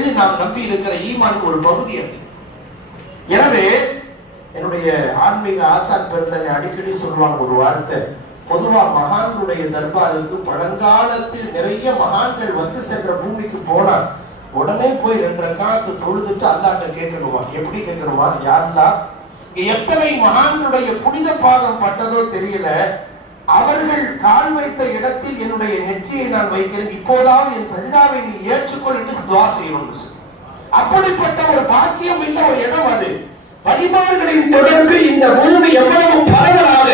மீது நாம் நம்பி இருக்கிற ஈமான் ஒரு பகுதி அது. எனவே என்னுடைய ஆன்மீக ஆசான் பெருந்தங்க அடிக்கடி சொல்லுவாங்க ஒரு வார்த்தை, பொதுவா மகான்களுடைய தர்பாருக்கு பழங்காலத்தில் நிறைய மகான்கள் வந்து சென்ற பூமிக்கு போனா உடனே போய் 2 ரக்காத்து தொழுதுட்டு அல்லாஹ்ட்ட கேட்கணுமா. எப்படி கேட்கணுமா? யா அல்லாஹ், எத்தனை மகான்களுடைய புனித பாதம் பட்டதோ தெரியல, அவர்கள் கால் வைத்த இடத்தில் என்னுடைய நெற்றியை நான் வைக்கிறேன், இப்போதாவது என் சஜிதாவை நீ ஏற்றுக்கொள் என்று துஆ செய்யணும். அப்படிப்பட்ட ஒரு பாக்கியம் இல்ல ஒரு இடம் அது. வழிபாடுகளின் தொடர்பில் இந்த பூமி எவ்வளவு பரவலாக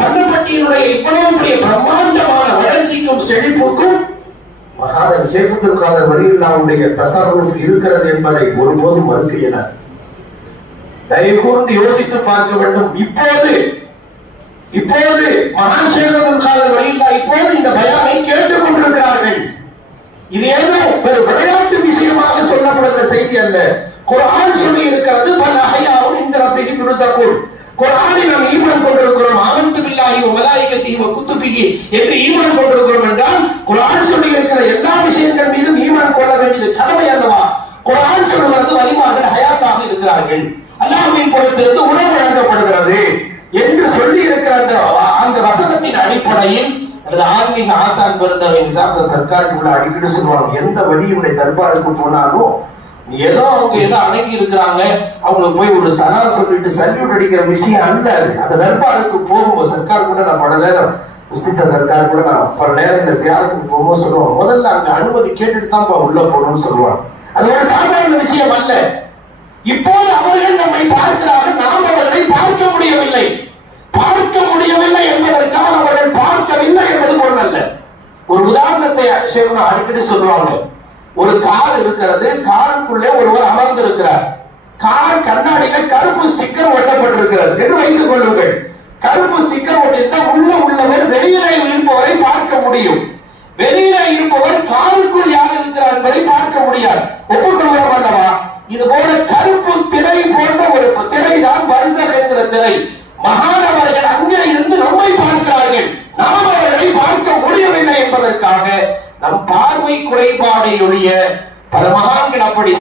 பள்ளப்பட்டியினுடைய இவ்வளவு பெரிய பிரம்மாண்டமான வளர்ச்சிக்கும் செழிப்புக்கும் மகாதன் ஷேக் அப்துல் காதர் வலியுல்லாஹ்வுடைய தஸர்ருஃப் இருக்கிறது என்பதை ஒருபோதும் மறுக்க இயலாது. தயவு கூர்ந்து யோசித்து பார்க்க வேண்டும். இப்போது மகான் ஷேக் அப்துல் காதர் வலியுல்லாஹ் இப்போது இந்த பயானை கேட்டுக் கொண்டிருக்கிறார்கள். இது ஏதோ ஒரு விளையாட்டு விஷயமாக சொல்லப்படுகிற செய்தி அல்ல. குர்ஆன் சொல்லி இருக்கிறது, பல் அஹ்யாஉன் இன்த ரப்பிஹிம் யுர்ஸகூன். குர்ஆனில் நாம் ஈமான் கொண்டிருக்கிறோம், ஆமன்து பில்லாஹி வ மலாயிகத்திஹி வ குதுபிஹி என்று ஈமான் கொண்டிருக்கிறோம் என்றால் குர்ஆன் சொல்லி இருக்கிற எல்லா விஷயங்கள் மீதும் ஈமான் கொள்ள வேண்டியது கடமை அல்லவா? குர்ஆன் சொல்கிறது வலிமார்கள் ஹயாத்தாக இருக்கிறார்கள், அல்லாஹ்வின் புறத்திலிருந்து உணவு வழங்கப்படுகிறது என்று சொல்லி இருக்கிற அந்த வசனத்தின் அடிப்படையில் அல்லது ஆன்மீக ஆசான் பெருந்தகை நிசாம் சர்க்காருக்கு அடிக்கடி சொல்லுவாங்க, எந்த வலியுடைய தர்பாருக்கு போனாலும் ஏதோ அவங்க ஏதோ அடங்கி இருக்கிறாங்க, அவங்களுக்கு போய் ஒரு சலா சொல்லிட்டு சல்யூட் அடிக்கிற விஷயம் அல்ல அது. அந்த தர்பாருக்கு போகும்போது சர்க்கார் கூட நான் பல நேரம் சர்க்கார் கூட நான் பல நேரங்களில் சியாரத்துக்கு போகும்போது சொல்லுவோம், முதல்ல அங்க அனுமதி கேட்டுட்டு தான் உள்ள போகணும்னு சொல்லுவாங்க. அது ஒரு சாதாரண விஷயம் அல்ல. இப்போது அவர்கள் நம்மை பார்க்கிறார்கள், நாம் அவர்களை பார்க்க முடியவில்லை என்பதற்காக அவர்கள் பார்க்கவில்லை என்பது பொருள் அல்ல. ஒரு உதாரணத்தை அடிக்கடி சொல்லுவாங்க, ஒரு கார் இருக்கிறது, காருக்குள்ளே ஒருவர் அமர்ந்து இருக்கிறார், கார் கண்ணாடியில கருப்பு ஸ்டிக்கர் ஒட்டப்பட்டிருக்கிறது என்று வைத்துக் கொள்ளுங்கள். கருப்பு ஸ்டிக்கர் ஒட்டிருந்தால் உள்ளவர் வெளியிலே இருப்பவரை பார்க்க முடியும், வெளியிலே இருப்பவர் காருக்குள் யார் இருக்கிறார் என்பதை பார்க்க முடியாது. ஒப்புக்கொள்கிறோம் அல்லவா? இது போல கருப்பு திரை போன்ற ஒரு திரை தான் பரிசல் என்கிற திரை. மகானவர்கள் அங்கே இருந்து நம்மை பார்க்கிறார்கள், நாம் அவர்களை பார்க்க முடியவில்லை என்பதற்காக நம் பார்வை குறைபாடையுடைய பல மகான்கள் அப்படி